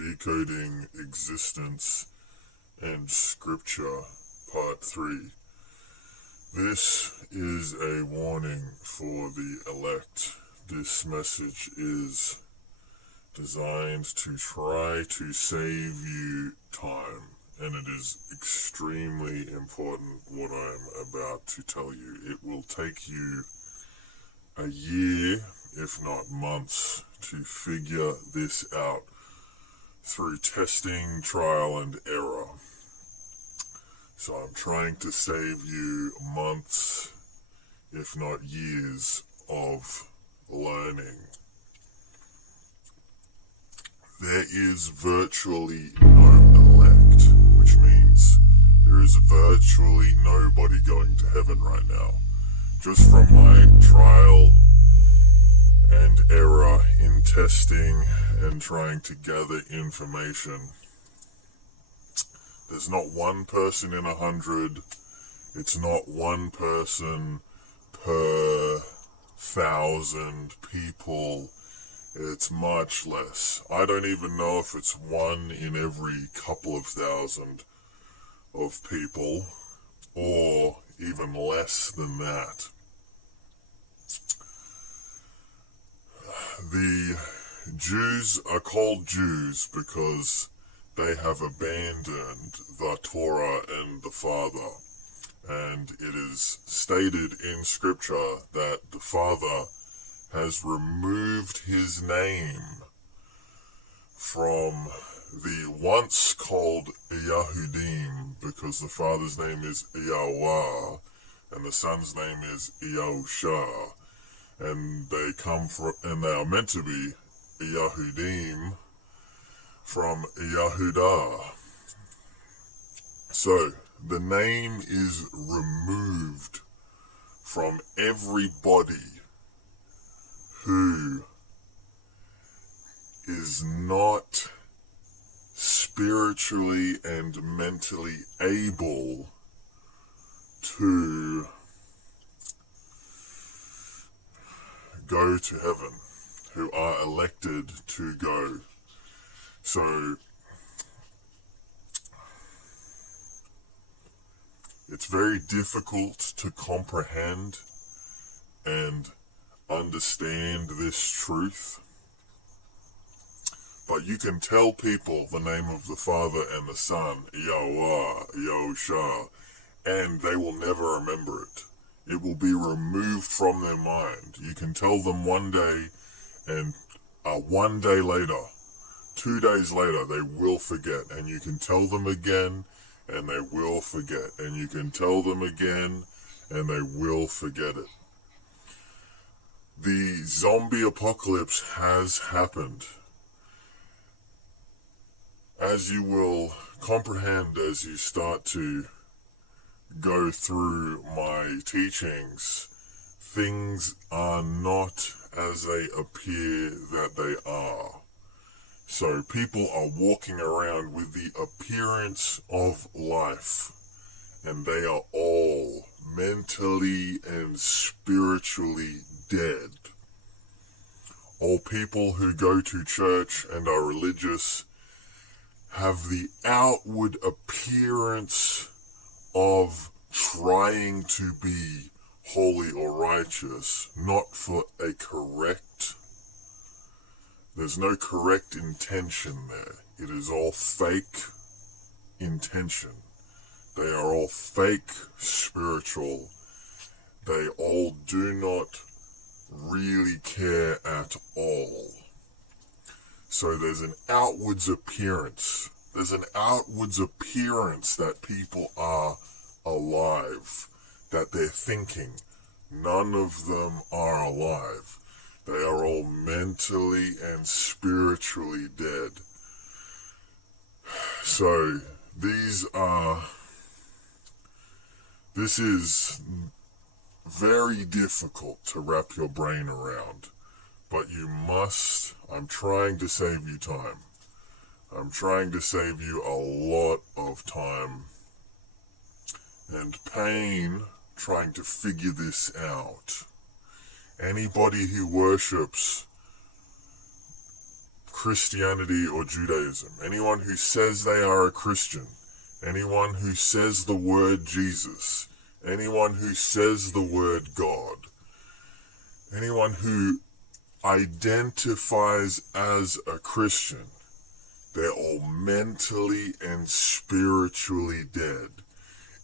Decoding Existence and Scripture, Part 3. This is a warning for the elect. This message is designed to try to save you time, and it is extremely important what I'm about to tell you. It will take you a year, if not months, to figure this out through testing, trial, and error. So I'm trying to save you months, if not years, of learning. There is virtually no elect, which means there is virtually nobody going to heaven right now. Just from my trial and error in testing and trying to gather information. There's not one person in 100. It's not one person per 1,000 people. It's much less. I don't even know if it's one in every couple of thousand of people, or even less than that. The Jews are called Jews because they have abandoned the Torah and the Father. And it is stated in Scripture that the Father has removed his name from the once called Yehudim, because the Father's name is Yahweh and the Son's name is Yahusha. And they come from, and they are meant to be Yehudim from Yehudah. So the name is removed from everybody who is not spiritually and mentally able to go to heaven, who are elected to go. So it's very difficult to comprehend and understand this truth, but you can tell people the name of the Father and the Son, Yahweh, Yahusha, and they will never remember it. It will be removed from their mind. You can tell them one day, and 1 day later, 2 days later, they will forget. And you can tell them again, and they will forget. And you can tell them again, and they will forget it. The zombie apocalypse has happened. As you will comprehend as you start to go through my teachings, things are not as they appear that they are. So people are walking around with the appearance of life, and they are all mentally and spiritually dead. All people who go to church and are religious have the outward appearance of trying to be holy or righteous, not for a correct. There's no correct intention there. It is all fake intention. They are all fake spiritual. They all do not really care at all. So there's an outwards appearance. There's an outwards appearance that people are alive, that they're thinking. None of them are alive. They are all mentally and spiritually dead. So this is very difficult to wrap your brain around, but you must. I'm trying to save you time. I'm trying to save you a lot of time and pain trying to figure this out. Anybody who worships Christianity or Judaism, anyone who says they are a Christian, anyone who says the word Jesus, anyone who says the word God, anyone who identifies as a Christian, they're all mentally and spiritually dead.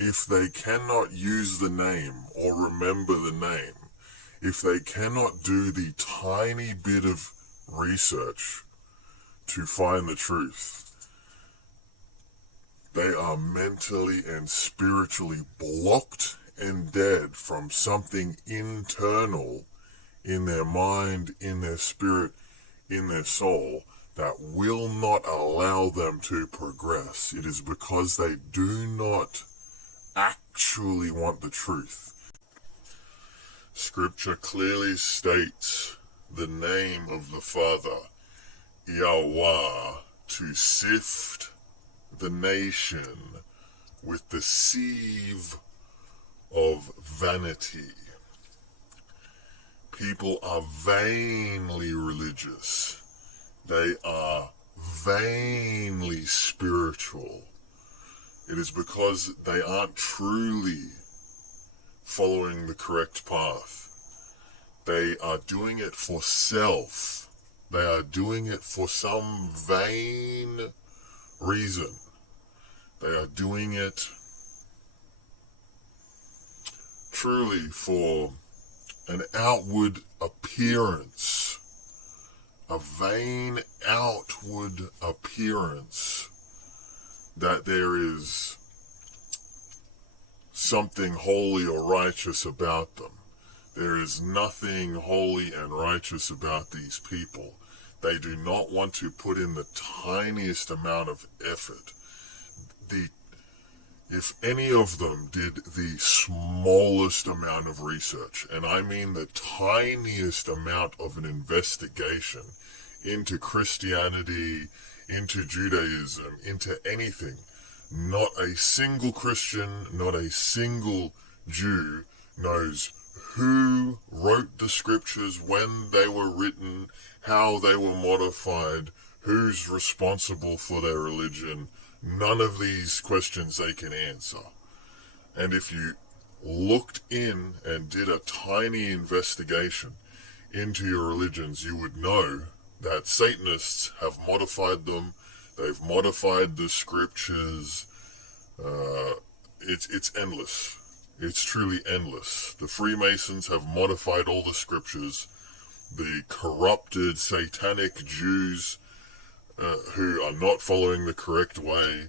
If they cannot use the name or remember the name, if they cannot do the tiny bit of research to find the truth, they are mentally and spiritually blocked and dead from something internal in their mind, in their spirit, in their soul, that will not allow them to progress. It is because they do not actually want the truth. Scripture clearly states the name of the Father, Yahweh, to sift the nation with the sieve of vanity. People are vainly religious. They are vainly spiritual. It is because they aren't truly following the correct path. They are doing it for self. They are doing it for some vain reason. They are doing it truly for an outward appearance, a vain outward appearance that there is something holy or righteous about them. There is nothing holy and righteous about these people. They do not want to put in the tiniest amount of effort. If any of them did the smallest amount of research, and I mean the tiniest amount of an investigation into Christianity, into Judaism, into anything, not a single Christian, not a single Jew knows who wrote the scriptures, when they were written, how they were modified, who's responsible for their religion. None of these questions they can answer. And if you looked in and did a tiny investigation into your religions, you would know that Satanists have modified them. They've modified the scriptures. It's endless. It's truly endless. The Freemasons have modified all the scriptures. The corrupted satanic Jews who are not following the correct way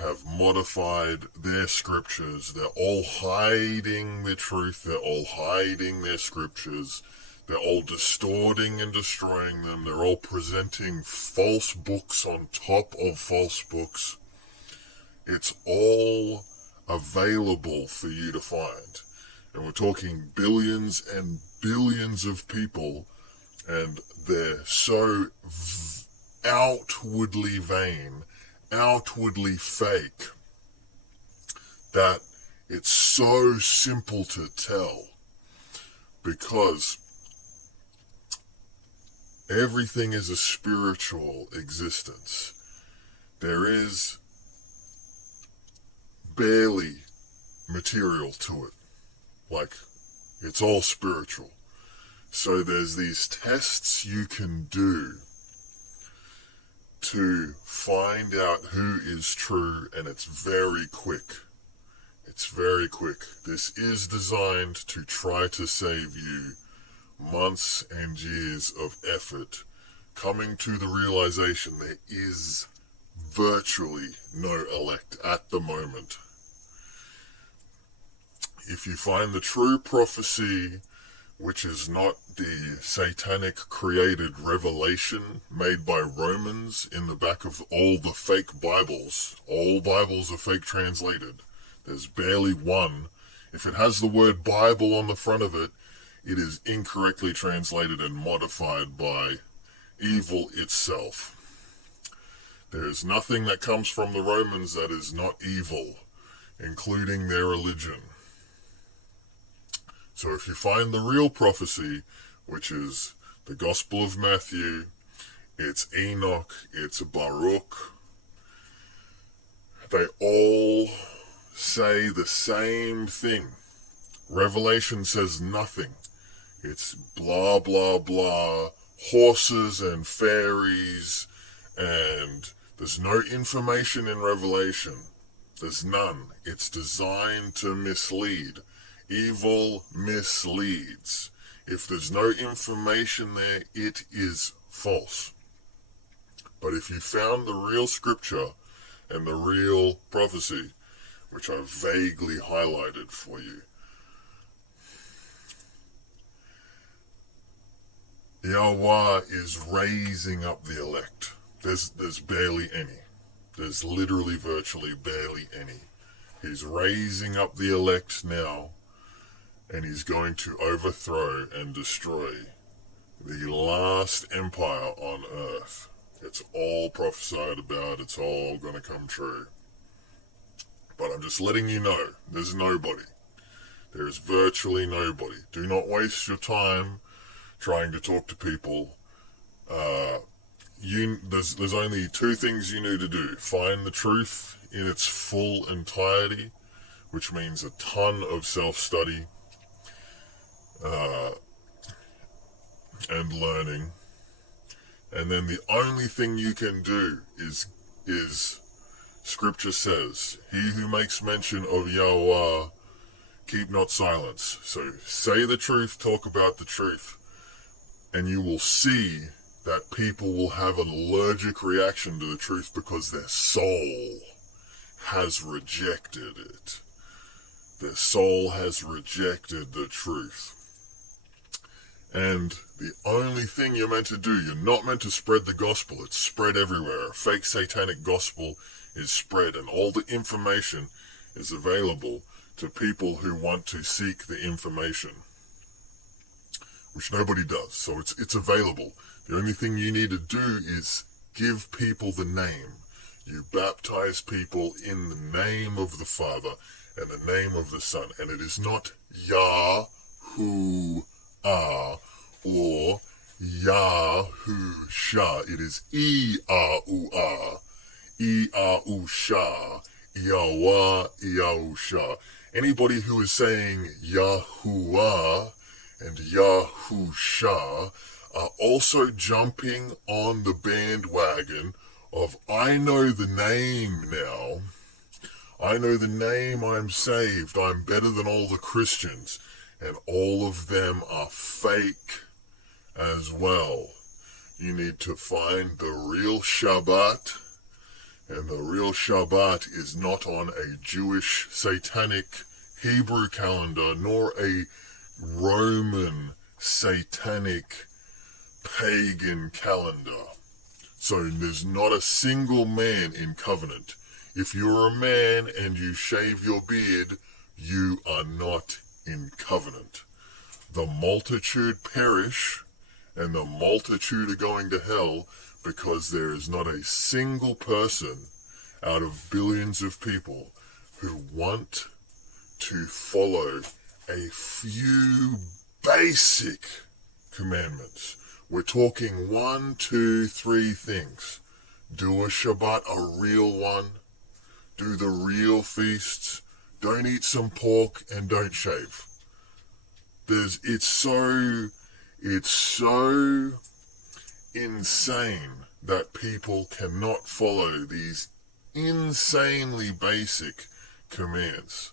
have modified their scriptures. They're all hiding the truth. They're all hiding their scriptures. They're all distorting and destroying them. They're all presenting false books on top of false books. It's all available for you to find. And we're talking billions and billions of people, and they're so outwardly vain, outwardly fake, that it's so simple to tell, because everything is a spiritual existence. There is barely material to it. Like, it's all spiritual. So there's these tests you can do to find out who is true, and it's very quick. It's very quick. This is designed to try to save you months and years of effort, coming to the realization there is virtually no elect at the moment. If you find the true prophecy, which is not the satanic created revelation made by Romans in the back of all the fake Bibles, all Bibles are fake translated. There's barely one. If it has the word Bible on the front of it, it is incorrectly translated and modified by evil itself. There is nothing that comes from the Romans that is not evil, including their religion. So if you find the real prophecy, which is the Gospel of Matthew, it's Enoch, it's Baruch. They all say the same thing. Revelation says nothing. It's blah, blah, blah, horses and fairies, and there's no information in Revelation. There's none. It's designed to mislead. Evil misleads. If there's no information there, it is false. But if you found the real scripture and the real prophecy, which I've vaguely highlighted for you, Yahweh is raising up the elect. There's barely any. There's literally virtually barely any. He's raising up the elect now, and he's going to overthrow and destroy the last empire on earth. It's all prophesied about. It's all going to come true. But I'm just letting you know, there's nobody. There's virtually nobody. Do not waste your time trying to talk to people. There's only two things you need to do. Find the truth in its full entirety, which means a ton of self-study and learning. And then the only thing you can do is Scripture says, he who makes mention of Yahweh, keep not silence. So say the truth, talk about the truth, and you will see that people will have an allergic reaction to the truth because their soul has rejected it. Their soul has rejected the truth. And the only thing you're meant to do, you're not meant to spread the gospel. It's spread everywhere. A fake satanic gospel is spread, and all the information is available to people who want to seek the information, which nobody does. So it's available. The only thing you need to do is give people the name. You baptize people in the name of the Father and the name of the Son. And it is not Yahuwah or Yahusha. It is Iauah, Iahusha, Yahweh, Yahusha. Anybody who is saying Yahuwah and Yahusha are also jumping on the bandwagon of, I know the name now. I know the name, I'm saved, I'm better than all the Christians. And all of them are fake as well. You need to find the real Shabbat, and the real Shabbat is not on a Jewish satanic Hebrew calendar, nor a Roman satanic pagan calendar. So there's not a single man in covenant. If you're a man and you shave your beard, you are not in covenant. The multitude perish, and the multitude are going to hell, because there is not a single person out of billions of people who want to follow a few basic commandments. We're talking 1, 2, 3 things. Do a Shabbat, a real one. Do the real feasts. Don't eat some pork and don't shave. It's so insane that people cannot follow these insanely basic commands.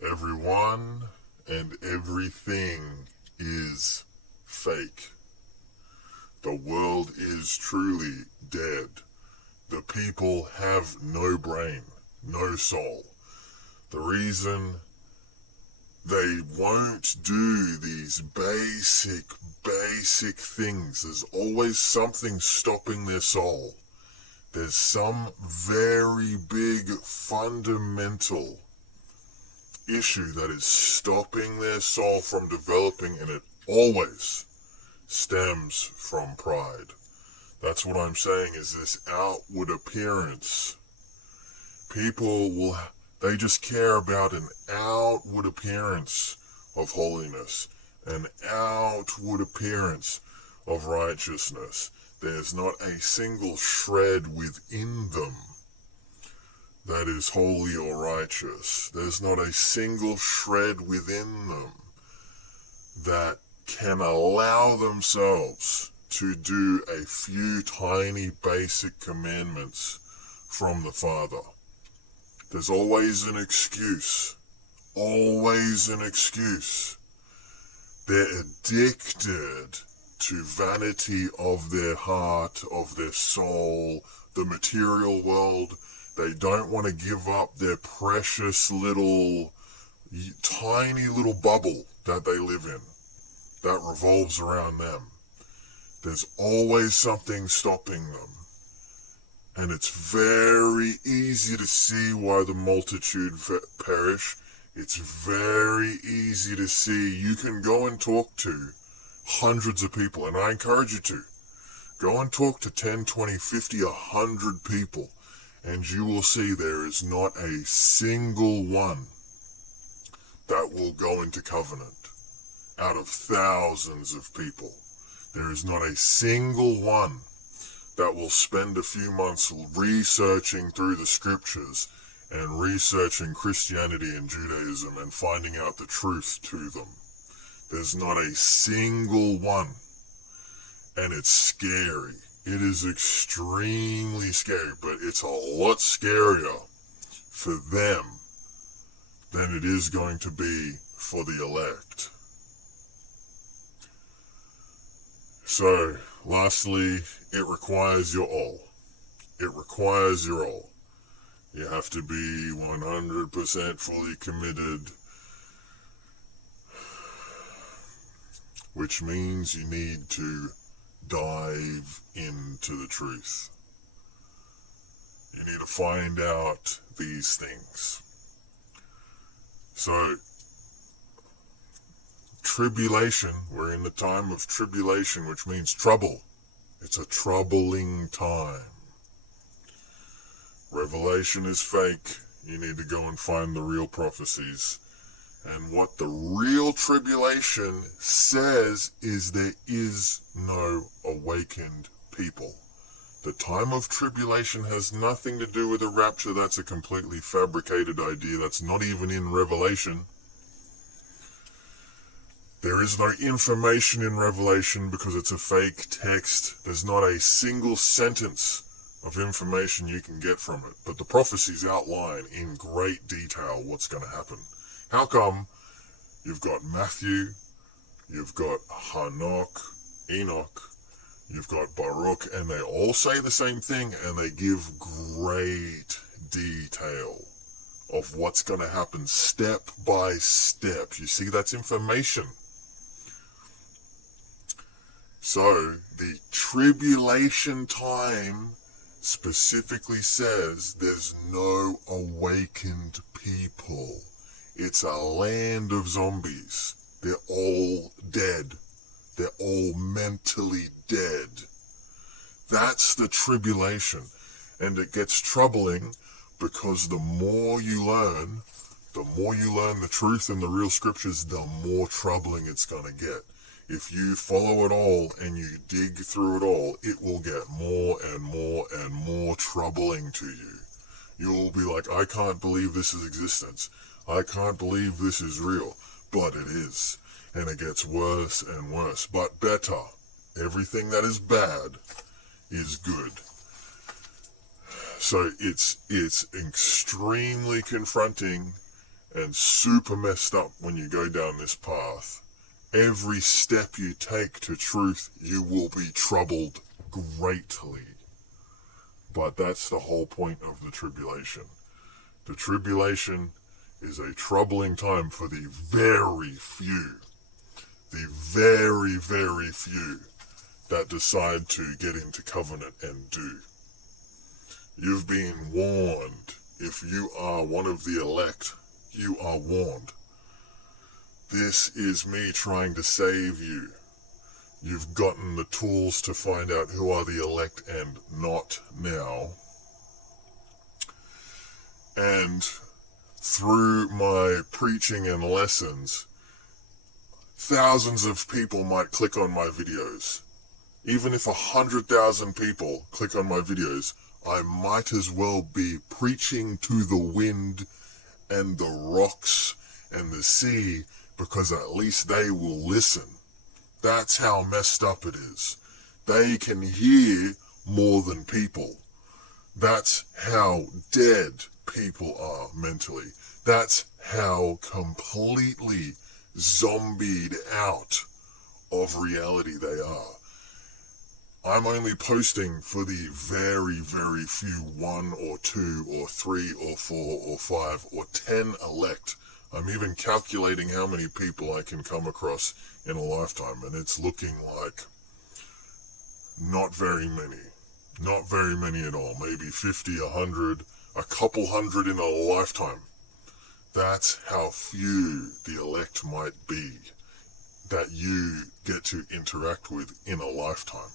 Everyone and everything is fake. The world is truly dead. The people have no brain, no soul. The reason they won't do these basic things, there's always something stopping their soul. There's some very big fundamental issue that is stopping their soul from developing, and it always stems from pride. That's what I'm saying, is this outward appearance. People they just care about an outward appearance of holiness, an outward appearance of righteousness. There's not a single shred within them that is holy or righteous. There's not a single shred within them that can allow themselves to do a few tiny basic commandments from the Father. There's always an excuse. Always an excuse. They're addicted to vanity of their heart, of their soul, the material world. They don't want to give up their precious little, tiny little bubble that they live in, that revolves around them. There's always something stopping them. And it's very easy to see why the multitude perish. It's very easy to see. You can go and talk to hundreds of people, and I encourage you to. Go and talk to 10, 20, 50, 100 people, and you will see there is not a single one that will go into covenant. Out of thousands of people, there is not a single one that will spend a few months researching through the scriptures and researching Christianity and Judaism and finding out the truth to them. There's not a single one. And it's scary. It is extremely scary, but it's a lot scarier for them than it is going to be for the elect. So, lastly, it requires your all. It requires your all. You have to be 100% fully committed, which means you need to dive into the truth. You need to find out these things. So, tribulation, we're in the time of tribulation, which means trouble. It's a troubling time. Revelation is fake. You need to go and find the real prophecies. And what the real tribulation says is there is no awakened people. The time of tribulation has nothing to do with the rapture. That's a completely fabricated idea. That's not even in Revelation. There is no information in Revelation because it's a fake text. There's not a single sentence of information you can get from it. But the prophecies outline in great detail what's going to happen. How come you've got Matthew, you've got Enoch, you've got Baruch, and they all say the same thing, and they give great detail of what's going to happen step by step. You see, that's information. So, the tribulation time specifically says there's no awakened people. It's a land of zombies. They're all dead. They're all mentally dead. That's the tribulation. And it gets troubling because the more you learn the truth and the real scriptures, the more troubling it's going to get. If you follow it all and you dig through it all, it will get more and more and more troubling to you. You will be like, I can't believe this is existence. I can't believe this is real. But it is. And it gets worse and worse. But better. Everything that is bad is good. So it's extremely confronting and super messed up when you go down this path. Every step you take to truth, you will be troubled greatly. But that's the whole point of the tribulation. The tribulation is a troubling time for the very few. The very, very few that decide to get into covenant and do. You've been warned. If you are one of the elect, you are warned. This is me trying to save you. You've gotten the tools to find out who are the elect and not now. And through my preaching and lessons, thousands of people might click on my videos. Even if 100,000 people click on my videos, I might as well be preaching to the wind and the rocks and the sea, because at least they will listen. That's how messed up it is. They can hear more than people. That's how dead people are mentally. That's how completely zombied out of reality they are. I'm only posting for the very, very few 1 or 2 or 3 or 4 or 5 or 10 elect. I'm even calculating how many people I can come across in a lifetime, and it's looking like not very many. Not very many at all. Maybe 50, 100, a couple hundred in a lifetime. That's how few the elect might be that you get to interact with in a lifetime.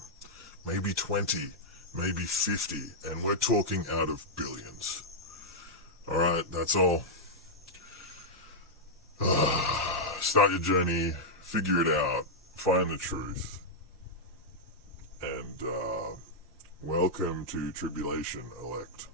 Maybe 20, maybe 50, and we're talking out of billions. Alright, that's all. Start your journey, figure it out, find the truth, and welcome to Tribulation, elect.